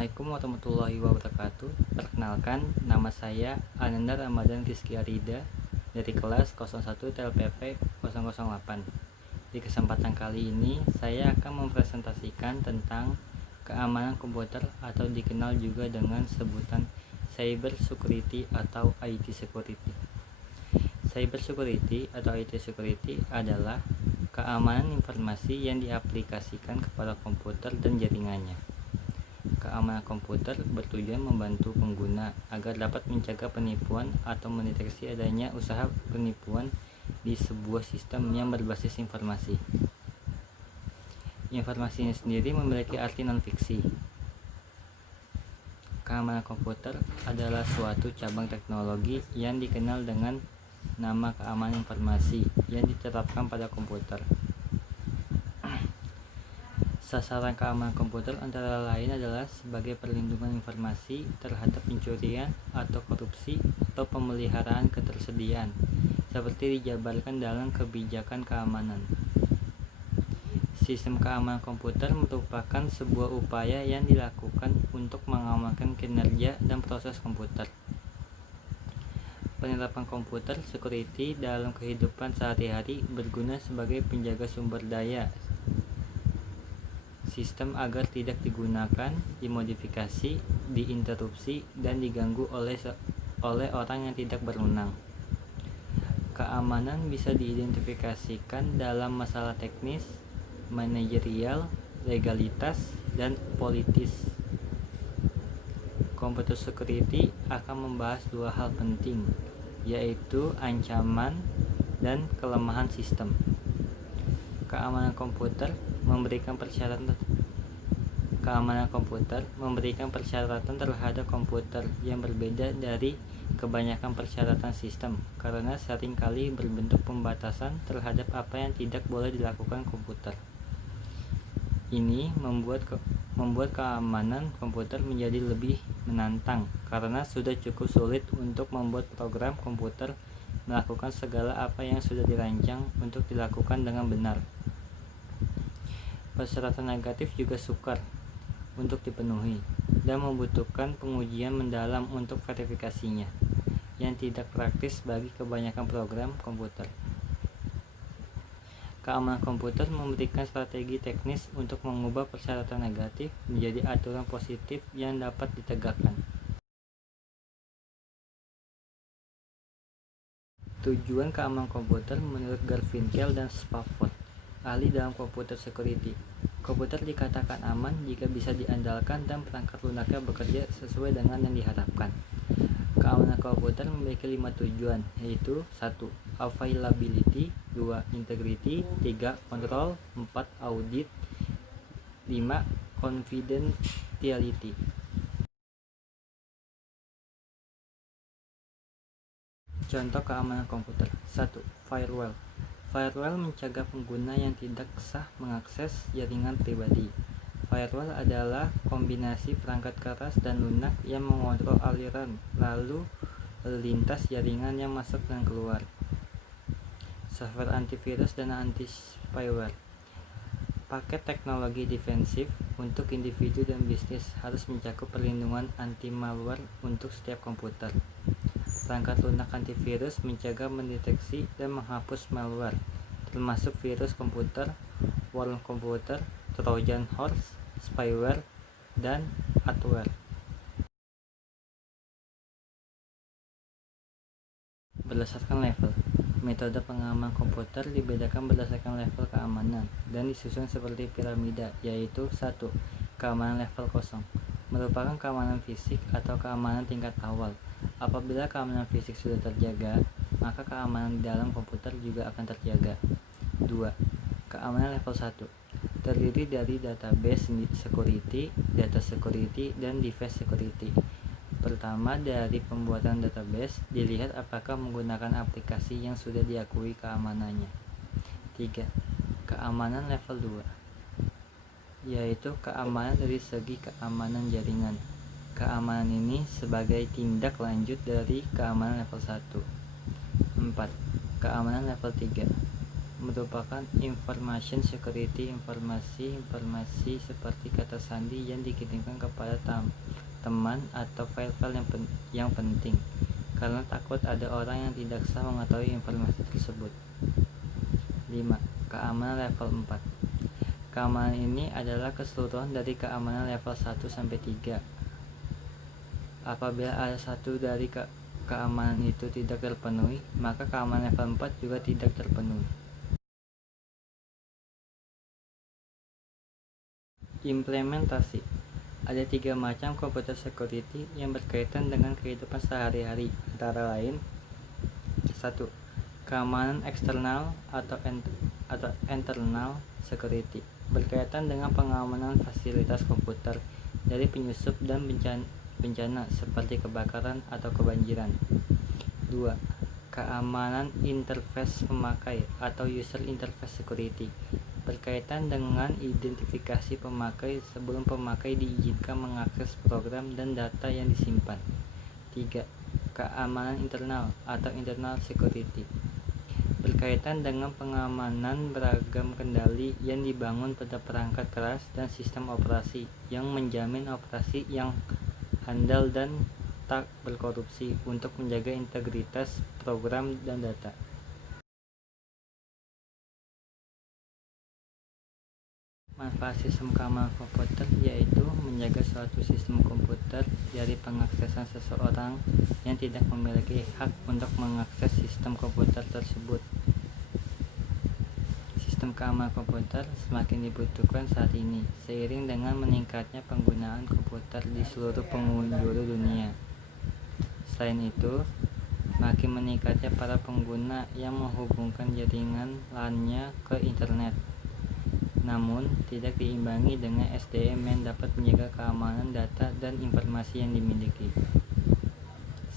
Assalamualaikum warahmatullahi wabarakatuh. Perkenalkan, nama saya Ananda Ramadan Rizky Arida dari kelas 01 TLPP 008. Di kesempatan kali ini, saya akan mempresentasikan tentang keamanan komputer atau dikenal juga dengan sebutan cyber security atau IT security. Cyber security atau IT security adalah keamanan informasi yang diaplikasikan kepada komputer dan jaringannya. Keamanan komputer bertujuan membantu pengguna agar dapat mencegah penipuan atau mendeteksi adanya usaha penipuan di sebuah sistem yang berbasis informasi. Informasinya sendiri memiliki arti non-fiksi. Keamanan komputer adalah suatu cabang teknologi yang dikenal dengan nama keamanan informasi yang diterapkan pada komputer. Sasaran keamanan komputer antara lain adalah sebagai perlindungan informasi terhadap pencurian atau korupsi atau pemeliharaan ketersediaan, seperti dijabarkan dalam kebijakan keamanan. Sistem keamanan komputer merupakan sebuah upaya yang dilakukan untuk mengamankan kinerja dan proses komputer. Penerapan komputer security dalam kehidupan sehari-hari berguna sebagai penjaga sumber daya sistem agar tidak digunakan, dimodifikasi, diinterupsi, dan diganggu oleh orang yang tidak berwenang. Keamanan bisa diidentifikasikan dalam masalah teknis, manajerial, legalitas, dan politis. Computer security akan membahas dua hal penting, yaitu ancaman dan kelemahan sistem. Keamanan komputer memberikan persyaratan terhadap komputer yang berbeda dari kebanyakan persyaratan sistem karena seringkali berbentuk pembatasan terhadap apa yang tidak boleh dilakukan komputer. Ini membuat keamanan komputer menjadi lebih menantang karena sudah cukup sulit untuk membuat program komputer melakukan segala apa yang sudah dirancang untuk dilakukan dengan benar. Persyaratan negatif juga sukar untuk dipenuhi dan membutuhkan pengujian mendalam untuk verifikasinya, yang tidak praktis bagi kebanyakan program komputer. Keamanan komputer memberikan strategi teknis untuk mengubah persyaratan negatif menjadi aturan positif yang dapat ditegakkan. Tujuan keamanan komputer menurut Garfinkel dan Spafford, ahli dalam computer security. Komputer dikatakan aman jika bisa diandalkan dan perangkat lunaknya bekerja sesuai dengan yang diharapkan. Keamanan komputer memiliki 5 tujuan, yaitu 1. Availability, 2. Integrity, 3. Control, 4. Audit, 5. Confidentiality. Contoh keamanan komputer. 1. Firewall. Firewall mencegah pengguna yang tidak sah mengakses jaringan pribadi. Firewall adalah kombinasi perangkat keras dan lunak yang mengontrol aliran lalu lintas jaringan yang masuk dan keluar. Software antivirus dan anti-spyware. Paket teknologi defensif untuk individu dan bisnis harus mencakup perlindungan anti-malware untuk setiap komputer. Perangkat lunak antivirus mencegah, mendeteksi, dan menghapus malware, termasuk virus komputer, worm komputer, trojan horse, spyware, dan adware. Berdasarkan level, metode pengamanan komputer dibedakan berdasarkan level keamanan dan disusun seperti piramida, yaitu 1. Keamanan level 0 merupakan keamanan fisik atau keamanan tingkat awal. Apabila keamanan fisik sudah terjaga, maka keamanan di dalam komputer juga akan terjaga. 2. Keamanan level 1 terdiri dari database security, data security, dan device security. Pertama, dari pembuatan database, dilihat apakah menggunakan aplikasi yang sudah diakui keamanannya. 3. Keamanan level 2 yaitu keamanan dari segi keamanan jaringan. Keamanan ini sebagai tindak lanjut dari keamanan level 1. 4. Keamanan level 3 merupakan information security, informasi seperti kata sandi yang dikirimkan kepada teman atau file-file yang penting, karena takut ada orang yang tidak sah mengetahui informasi tersebut. 5. Keamanan level 4. Keamanan ini adalah keseluruhan dari keamanan level 1 sampai 3. Apabila ada satu dari keamanan itu tidak terpenuhi, maka keamanan level 4 juga tidak terpenuhi. Implementasi. Ada 3 macam computer security yang berkaitan dengan kehidupan sehari-hari, antara lain 1. Keamanan eksternal atau internal security, berkaitan dengan pengamanan fasilitas komputer dari penyusup dan bencana seperti kebakaran atau kebanjiran. 2. Keamanan interface pemakai atau user interface security, berkaitan dengan identifikasi pemakai sebelum pemakai diizinkan mengakses program dan data yang disimpan. 3. Keamanan internal atau internal security, berkaitan dengan pengamanan beragam kendali yang dibangun pada perangkat keras dan sistem operasi yang menjamin operasi yang handal dan tak berkorupsi untuk menjaga integritas program dan data. Manfaat sistem keamanan komputer yaitu menjaga suatu sistem komputer dari pengaksesan seseorang yang tidak memiliki hak untuk mengakses sistem komputer tersebut. Sistem keamanan komputer semakin dibutuhkan saat ini seiring dengan meningkatnya penggunaan komputer di seluruh penjuru dunia. Selain itu, makin meningkatnya para pengguna yang menghubungkan jaringan LAN-nya ke internet, namun tidak diimbangi dengan SDM yang dapat menjaga keamanan data dan informasi yang dimiliki,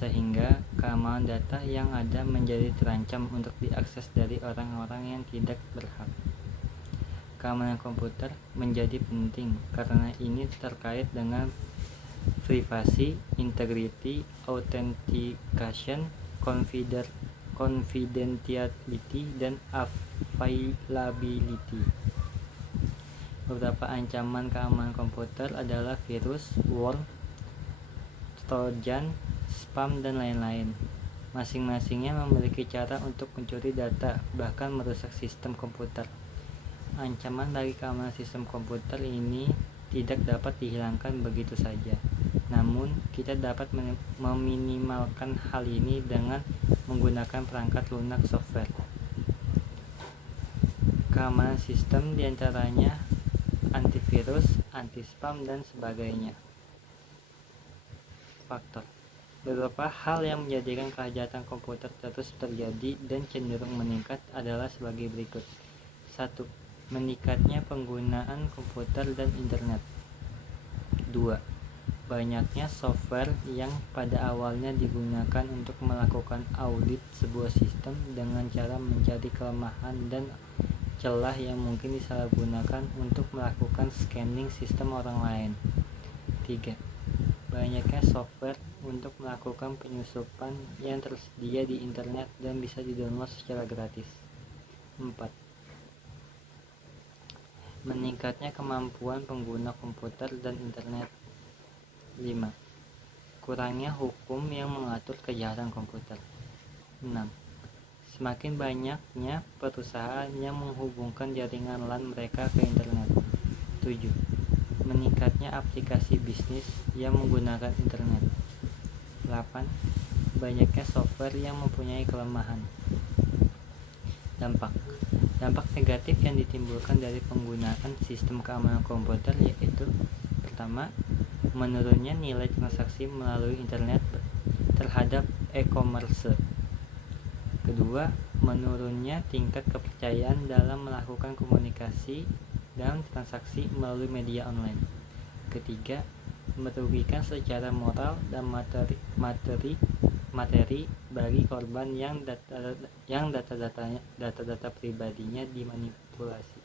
sehingga keamanan data yang ada menjadi terancam untuk diakses dari orang-orang yang tidak berhak. Keamanan komputer menjadi penting karena ini terkait dengan privasi, integrity, authentication, confidentiality, dan availability. Beberapa ancaman keamanan komputer adalah virus, worm, trojan, spam, dan lain-lain. Masing-masingnya memiliki cara untuk mencuri data, bahkan merusak sistem komputer. Ancaman bagi keamanan sistem komputer ini tidak dapat dihilangkan begitu saja. Namun, kita dapat meminimalkan hal ini dengan menggunakan perangkat lunak software. Keamanan sistem diantaranya antivirus, anti-spam, dan sebagainya. Faktor. Beberapa hal yang menjadikan kejahatan komputer terus terjadi dan cenderung meningkat adalah sebagai berikut. 1. Meningkatnya penggunaan komputer dan internet. 2. Banyaknya software yang pada awalnya digunakan untuk melakukan audit sebuah sistem dengan cara mencari kelemahan dan celah yang mungkin disalahgunakan untuk melakukan scanning sistem orang lain. 3. Banyaknya software untuk melakukan penyusupan yang tersedia di internet dan bisa didownload secara gratis. 4. Meningkatnya kemampuan pengguna komputer dan internet. 5. Kurangnya hukum yang mengatur kejahatan komputer. 6. Semakin banyaknya perusahaan yang menghubungkan jaringan LAN mereka ke internet. 7. Meningkatnya aplikasi bisnis yang menggunakan internet. 8. Banyaknya software yang mempunyai kelemahan. Dampak negatif yang ditimbulkan dari penggunaan sistem keamanan komputer yaitu: pertama, menurunnya nilai transaksi melalui internet terhadap e-commerce. Kedua, menurunnya tingkat kepercayaan dalam melakukan komunikasi dan transaksi melalui media online. Ketiga, merugikan secara moral dan materi bagi korban yang data-data pribadinya dimanipulasi.